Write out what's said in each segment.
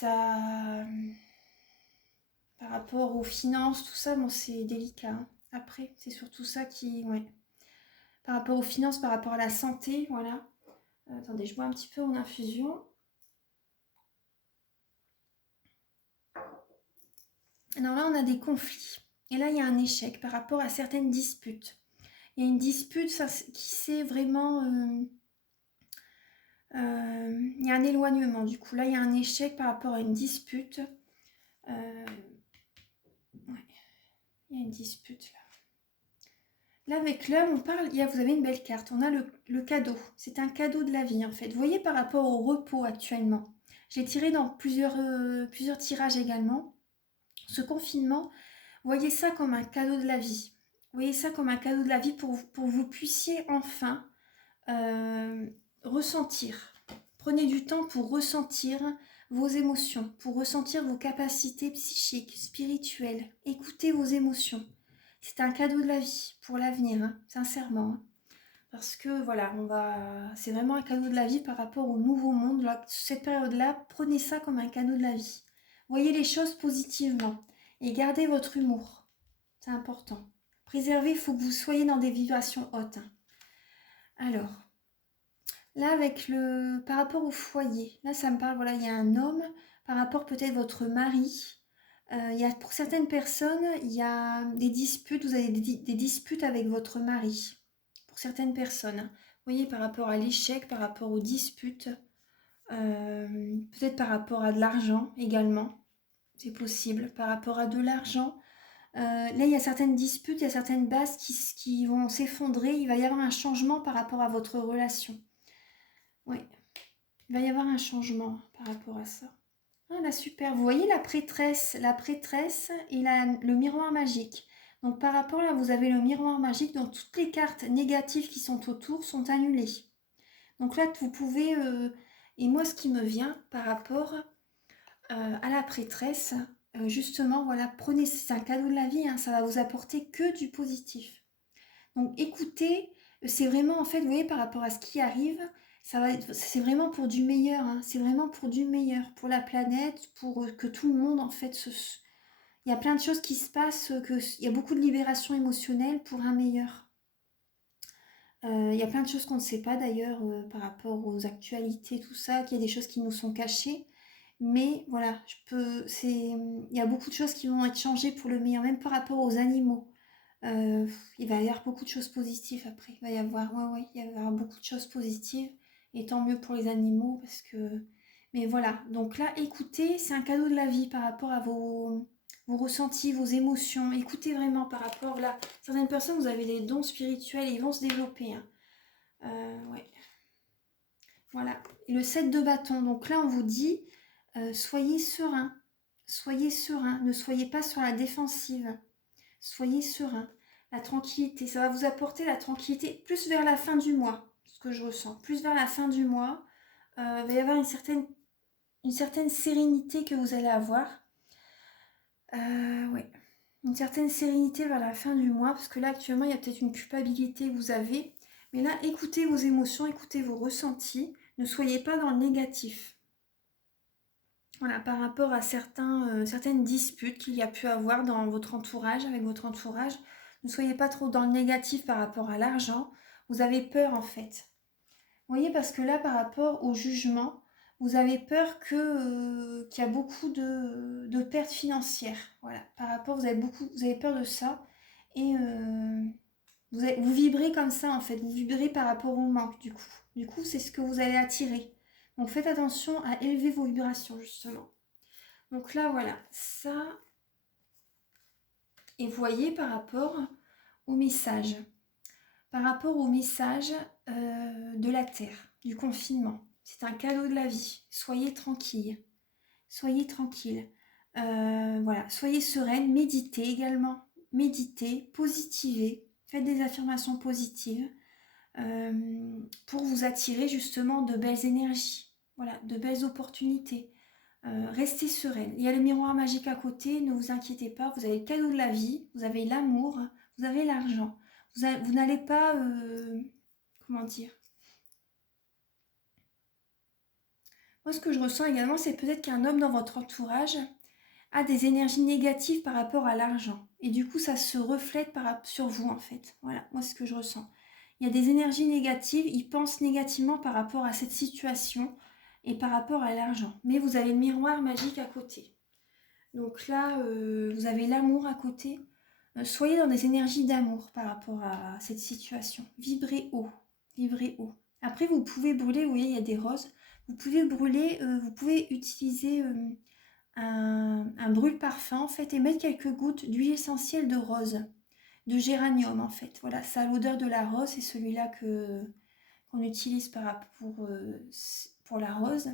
ça... Par rapport aux finances, tout ça, bon, c'est délicat. Hein. Après, c'est surtout ça qui... Ouais. Par rapport aux finances, par rapport à la santé, voilà. Attendez, je bois un petit peu en infusion. Alors là, on a des conflits. Et là, il y a un échec par rapport à certaines disputes. Il y a une dispute ça, qui s'est vraiment... il y a un éloignement. Du coup, là, il y a un échec par rapport à une dispute. Ouais. Il y a une dispute là. Là, avec l'homme, on parle, vous avez une belle carte. On a le cadeau. C'est un cadeau de la vie, en fait. Vous voyez, par rapport au repos actuellement. J'ai tiré dans plusieurs tirages également. Ce confinement, voyez ça comme un cadeau de la vie. Voyez ça comme un cadeau de la vie pour que vous puissiez enfin ressentir. Prenez du temps pour ressentir vos émotions, pour ressentir vos capacités psychiques, spirituelles. Écoutez vos émotions. C'est un cadeau de la vie pour l'avenir, hein, sincèrement. Hein. Parce que voilà, c'est vraiment un cadeau de la vie par rapport au nouveau monde. Là, cette période-là, prenez ça comme un cadeau de la vie. Voyez les choses positivement et gardez votre humour. C'est important. Préservez, il faut que vous soyez dans des vibrations hautes. Hein. Alors, là, par rapport au foyer, là, ça me parle, voilà, il y a un homme, par rapport peut-être votre mari. Pour certaines personnes, il y a des disputes, vous avez des disputes avec votre mari. Pour certaines personnes. Hein. Vous voyez, par rapport à l'échec, par rapport aux disputes, peut-être par rapport à de l'argent également. C'est possible, par rapport à de l'argent. Là, il y a certaines disputes, il y a certaines bases qui vont s'effondrer. Il va y avoir un changement par rapport à votre relation. Oui, il va y avoir un changement par rapport à ça. Ah là, super. Vous voyez la prêtresse et le miroir magique. Donc par rapport là, vous avez le miroir magique, donc toutes les cartes négatives qui sont autour sont annulées. Donc là, vous pouvez... et moi, ce qui me vient par rapport à la prêtresse, justement, voilà, prenez, c'est un cadeau de la vie, hein, ça va vous apporter que du positif. Donc écoutez, c'est vraiment, en fait, vous voyez, par rapport à ce qui arrive, c'est vraiment pour du meilleur, hein, c'est vraiment pour du meilleur, pour la planète, pour que tout le monde, en fait, il y a plein de choses qui se passent, il y a beaucoup de libération émotionnelle pour un meilleur. Il y a plein de choses qu'on ne sait pas d'ailleurs par rapport aux actualités, tout ça, qu'il y a des choses qui nous sont cachées. Mais voilà, il y a beaucoup de choses qui vont être changées pour le meilleur, même par rapport aux animaux. Il va y avoir beaucoup de choses positives après. Il va y avoir, il va y avoir beaucoup de choses positives. Et tant mieux pour les animaux parce que... Mais voilà, donc là, écoutez, c'est un cadeau de la vie par rapport à vos ressentis, vos émotions. Écoutez vraiment par rapport là. Certaines personnes, vous avez des dons spirituels et ils vont se développer. Hein. Ouais. Voilà. Et le 7 de bâton. Donc là, on vous dit, soyez serein. Soyez serein. Ne soyez pas sur la défensive. Soyez serein. La tranquillité, ça va vous apporter la tranquillité plus vers la fin du mois, ce que je ressens. Plus vers la fin du mois, il va y avoir une certaine sérénité que vous allez avoir. Ouais. Une certaine sérénité vers la fin du mois, parce que là, actuellement, il y a peut-être une culpabilité que vous avez. Mais là, écoutez vos émotions, écoutez vos ressentis. Ne soyez pas dans le négatif. Voilà, par rapport à certaines disputes qu'il y a pu avoir dans votre entourage, avec votre entourage, ne soyez pas trop dans le négatif par rapport à l'argent. Vous avez peur en fait. Vous voyez, parce que là, par rapport au jugement, vous avez peur qu'il y a beaucoup de pertes financières. Voilà, par rapport, vous avez peur de ça. Et vous vibrez comme ça en fait. Vous vibrez par rapport au manque du coup. Du coup, c'est ce que vous allez attirer. Donc faites attention à élever vos vibrations justement. Donc là, voilà, ça. Et vous voyez par rapport au message. Par rapport au message de la Terre, du confinement. C'est un cadeau de la vie. Soyez tranquille. Soyez tranquille. Voilà, soyez sereine. Méditez également. Méditez, positivez. Faites des affirmations positives pour vous attirer justement de belles énergies. Voilà, de belles opportunités. Restez sereine. Il y a le miroir magique à côté, ne vous inquiétez pas, vous avez le cadeau de la vie, vous avez l'amour, vous avez l'argent. Vous n'allez pas... comment dire Moi, ce que je ressens également, c'est peut-être qu'un homme dans votre entourage a des énergies négatives par rapport à l'argent. Et du coup, ça se reflète sur vous, en fait. Voilà, moi, c'est ce que je ressens. Il y a des énergies négatives, il pense négativement par rapport à cette situation et par rapport à l'argent. Mais vous avez le miroir magique à côté. Donc là, vous avez l'amour à côté. Soyez dans des énergies d'amour par rapport à cette situation. Vibrez haut, vibrez haut. Après, vous pouvez brûler, vous voyez, il y a des roses. Vous pouvez brûler, vous pouvez utiliser un brûle-parfum, en fait, et mettre quelques gouttes d'huile essentielle de rose, de géranium, en fait. Voilà, ça a l'odeur de la rose, c'est celui-là qu'on utilise pour la rose.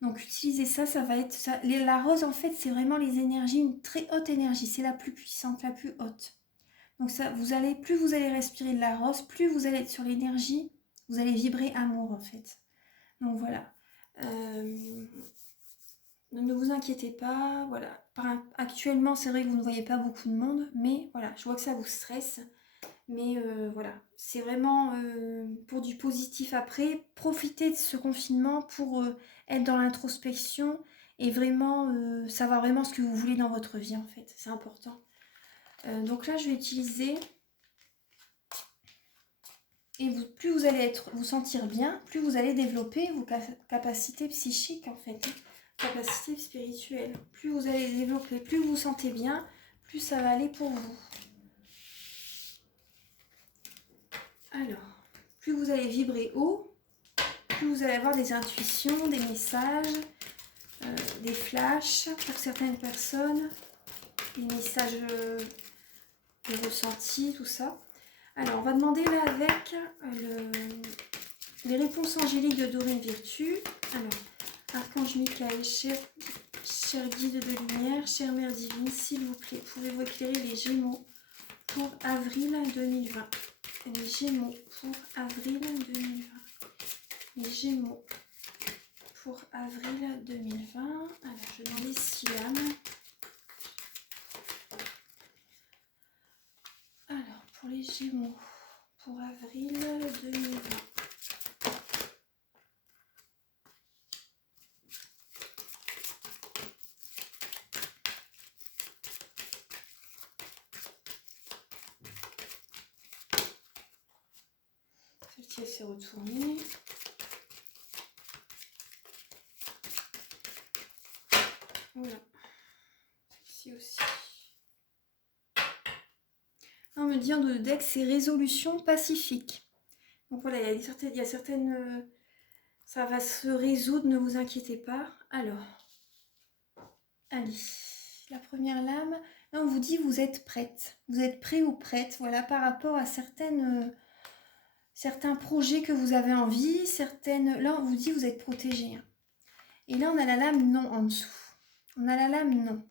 Donc utilisez ça, ça va être ça. La rose en fait c'est vraiment les énergies, une très haute énergie, c'est la plus puissante, la plus haute. Donc ça, plus vous allez respirer de la rose, plus vous allez être sur l'énergie, vous allez vibrer amour en fait. Donc voilà. Ne vous inquiétez pas, voilà. Actuellement c'est vrai que vous ne voyez pas beaucoup de monde, mais voilà, je vois que ça vous stresse. Mais voilà, c'est vraiment pour du positif après. Profitez de ce confinement pour être dans l'introspection et vraiment savoir vraiment ce que vous voulez dans votre vie en fait. C'est important. Donc là, je vais utiliser... Et plus vous allez vous sentir bien, plus vous allez développer vos capacités psychiques en fait. Capacités spirituelles. Plus vous allez les développer, plus vous vous sentez bien, plus ça va aller pour vous. Alors, plus vous allez vibrer haut, plus vous allez avoir des intuitions, des messages, des flashs pour certaines personnes, des messages de ressenti, tout ça. Alors, on va demander là avec les réponses angéliques de Dorine Virtue. Alors, Archange Michael, cher guide de lumière, chère Mère divine, s'il vous plaît, pouvez-vous éclairer les Gémeaux pour avril 2020? Les Gémeaux pour avril 2020. Les Gémeaux pour avril 2020. Alors, je vais demander 6 lames. Alors, pour les Gémeaux pour avril 2020. Celle-ci, elle s'est retournée. Voilà. Celle-ci aussi. On me dit en deux deck, c'est résolution pacifique. Donc voilà, il y a certaines ça va se résoudre, ne vous inquiétez pas. Alors, allez, la première lame. Là, on vous dit vous êtes prête. Vous êtes prêt ou prête, voilà, par rapport à certains projets que vous avez envie. Là, on vous dit vous êtes protégé. Et là, on a la lame non en dessous. On a la lame non.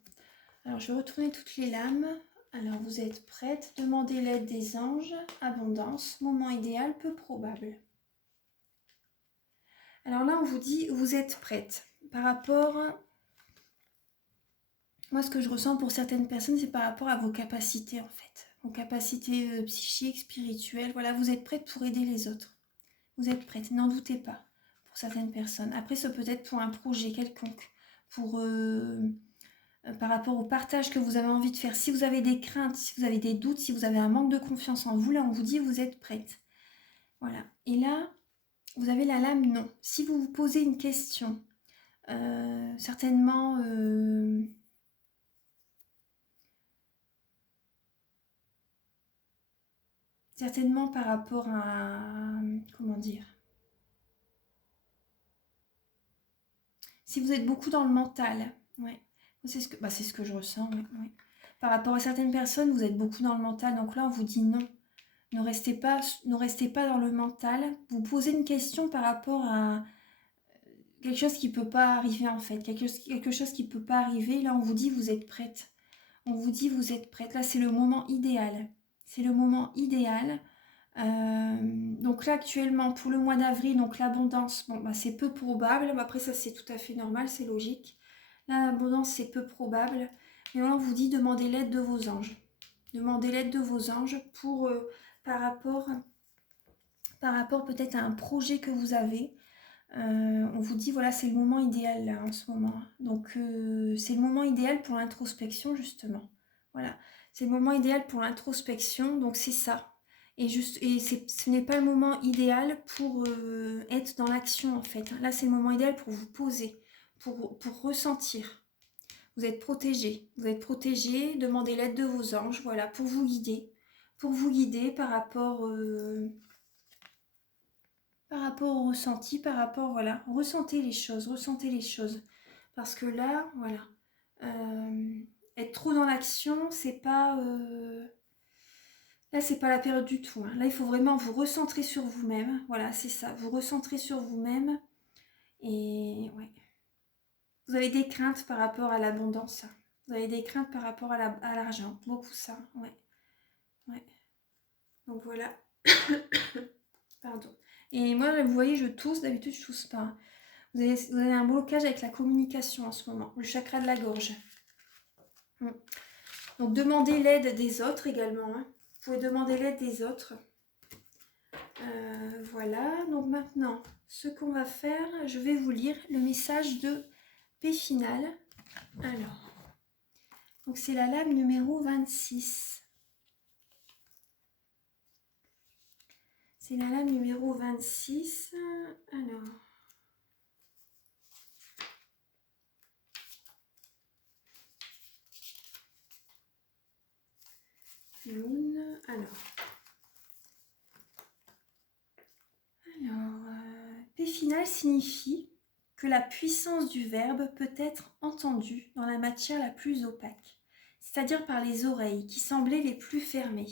Alors, je vais retourner toutes les lames. Alors, vous êtes prête. Demandez l'aide des anges. Abondance. Moment idéal, peu probable. Alors là, on vous dit, vous êtes prête. Par rapport... Moi, ce que je ressens pour certaines personnes, c'est par rapport à vos capacités, en fait. Vos capacités psychiques, spirituelles. Voilà, vous êtes prête pour aider les autres. Vous êtes prête, n'en doutez pas, pour certaines personnes. Après, ça peut être pour un projet quelconque, par rapport au partage que vous avez envie de faire. Si vous avez des craintes, si vous avez des doutes, si vous avez un manque de confiance en vous, là, on vous dit, vous êtes prête. Voilà. Et là, vous avez la lame non. Si vous vous posez une question, certainement par rapport à, comment dire, si vous êtes beaucoup dans le mental, ouais, c'est ce que je ressens, ouais. Par rapport à certaines personnes, vous êtes beaucoup dans le mental, donc là on vous dit non, ne restez pas dans le mental, vous posez une question par rapport à quelque chose qui ne peut pas arriver en fait, quelque chose qui ne peut pas arriver, là on vous dit vous êtes prête, on vous dit vous êtes prête, là c'est le moment idéal, donc là actuellement pour le mois d'avril, donc l'abondance, c'est peu probable, mais après ça c'est tout à fait normal, c'est logique. L'abondance c'est peu probable, mais là on vous dit demandez l'aide de vos anges. Demandez l'aide de vos anges pour par rapport peut-être à un projet que vous avez. On vous dit, voilà, c'est le moment idéal là en ce moment. Donc c'est le moment idéal pour l'introspection justement. Voilà, c'est le moment idéal pour l'introspection, donc c'est ça. Et ce n'est pas le moment idéal pour être dans l'action en fait. Là, c'est le moment idéal pour vous poser, pour ressentir. Vous êtes protégé, demandez l'aide de vos anges, voilà, pour vous guider par rapport au ressenti, voilà, ressentez les choses. Parce que là, voilà, être trop dans l'action, c'est pas... là, c'est pas la période du tout. Hein. Là, il faut vraiment vous recentrer sur vous-même. Voilà, c'est ça, vous recentrer sur vous-même. Et ouais. Vous avez des craintes par rapport à l'abondance. Vous avez des craintes par rapport à l'argent. Beaucoup ça, ouais. Ouais. Donc voilà. Pardon. Et moi, vous voyez, je tousse. D'habitude, je tousse pas. Vous avez un blocage avec la communication en ce moment. Le chakra de la gorge. Donc, demandez l'aide des autres également. Hein. Vous pouvez demander l'aide des autres. Voilà. Donc maintenant, ce qu'on va faire, je vais vous lire le message de P final. Alors. Donc, c'est la lame numéro 26. C'est la lame numéro 26. Alors. Lune. P final signifie que la puissance du verbe peut être entendue dans la matière la plus opaque, c'est-à-dire par les oreilles qui semblaient les plus fermées.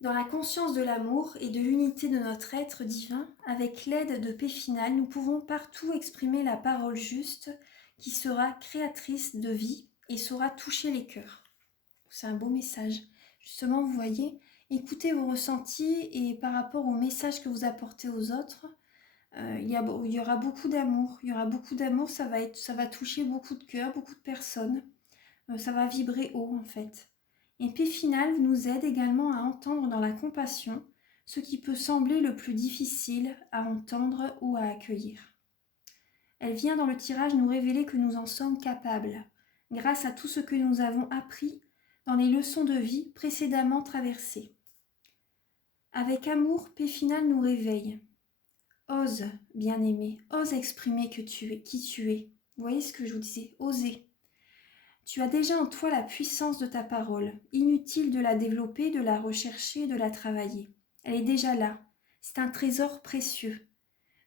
Dans la conscience de l'amour et de l'unité de notre être divin, avec l'aide de P final, nous pouvons partout exprimer la parole juste qui sera créatrice de vie et saura toucher les cœurs. C'est un beau message. Justement, vous voyez, écoutez vos ressentis et par rapport au message que vous apportez aux autres, il y aura beaucoup d'amour. Il y aura beaucoup d'amour, ça va toucher beaucoup de cœurs, beaucoup de personnes. Ça va vibrer haut en fait. Et P final nous aide également à entendre dans la compassion ce qui peut sembler le plus difficile à entendre ou à accueillir. Elle vient dans le tirage nous révéler que nous en sommes capables, grâce à tout ce que nous avons appris dans les leçons de vie précédemment traversées. Avec amour, P final nous réveille. Ose, bien-aimé, ose exprimer qui tu es. Vous voyez ce que je vous disais, osez. Tu as déjà en toi la puissance de ta parole. Inutile de la développer, de la rechercher, de la travailler. Elle est déjà là. C'est un trésor précieux.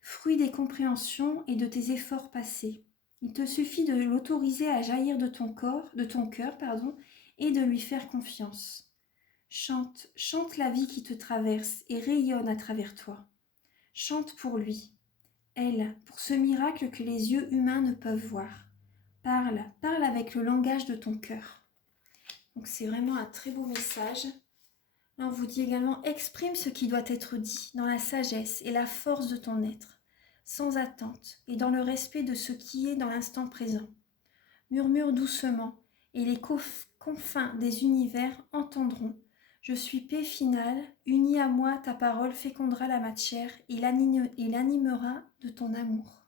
Fruit des compréhensions et de tes efforts passés. Il te suffit de l'autoriser à jaillir de ton cœur, et de lui faire confiance. Chante, chante la vie qui te traverse et rayonne à travers toi. Chante pour lui. Elle, pour ce miracle que les yeux humains ne peuvent voir. Parle avec le langage de ton cœur. Donc c'est vraiment un très beau message. Là, on vous dit également, exprime ce qui doit être dit dans la sagesse et la force de ton être, sans attente et dans le respect de ce qui est dans l'instant présent. Murmure doucement et les confins des univers entendront. Je suis paix finale, unie à moi, ta parole fécondera la matière et l'animera de ton amour.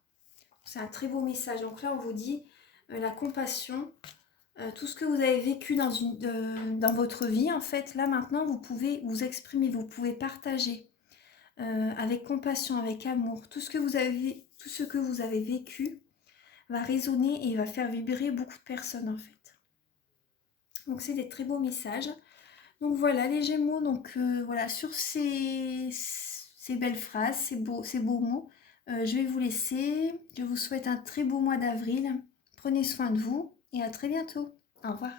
C'est un très beau message. Donc là, on vous dit la compassion, tout ce que vous avez vécu dans votre vie, en fait, là maintenant, vous pouvez vous exprimer, vous pouvez partager avec compassion, avec amour. Tout ce que vous avez vécu va résonner et va faire vibrer beaucoup de personnes, en fait. Donc, c'est des très beaux messages. Donc, voilà, les Gémeaux. Donc, voilà, sur ces belles phrases, ces beaux mots, je vais vous laisser. Je vous souhaite un très beau mois d'avril. Prenez soin de vous et à très bientôt. Au revoir.